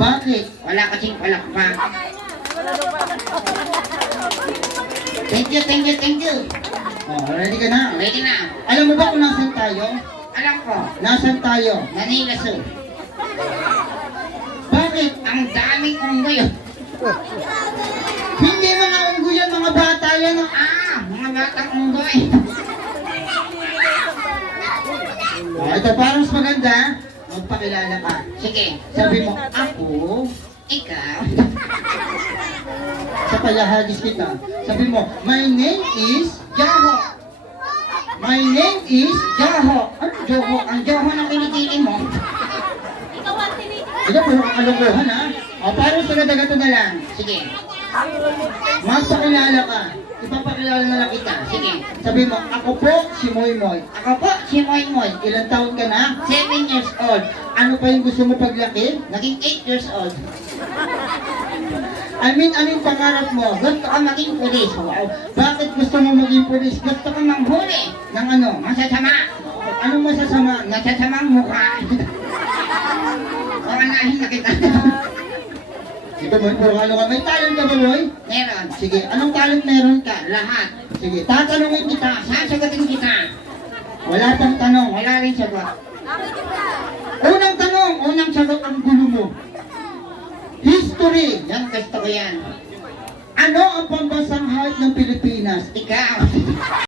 Bakit? Wala kasing palakpak. Thank you, thank you, thank you. Oh, ready ka na? Ready na. Alam mo ba kung nasan tayo? Alam ko, Nasan tayo? Manila Zoo. Bakit? Ang daming unggoy. Hindi mga unggoy yan, mga bata yan. Mga batang unggoy. Oh, ito parang mas maganda. Magpakilala ka. Sige, Sabi mo, ako, ikaw. sa palahagis kita. Sabi mo, my name is Jaho. My name is Jaho. Ano, Joho? Ang Joho na kinikili mo. Ito po yung kalungkuhan ha. O parang sa ganito na lang. Sige, Magpakilala ka. Ipapakilala na lang kita. sige. Sabi mo, ako po si Moy Moy. Ako po, si Moy Moy. Ilang taon ka na? 7 years old. Ano pa yung gusto mo paglaki? Naging 8 years old. I mean, ano yung pangarap mo? Gusto ko maging pulis. Wow. Bakit gusto mo maging pulis? Gusto ko manghuli. Ng ano? Masasama. Anong masasama? Nasasamang mukha. Pakanahin na kita. Ito mo, puro ka. May talent ka ba, Moy? Meron. Sige, anong talent meron ka? Lahat. Sige, tatanungin kita. Sasagutin kita. Wala pang tanong. Wala rin sagot. Unang tanong, unang sagot ang gulo mo. History. Yan, gusto ko yan. Ano ang pambansang heart ng Pilipinas? Ikaw.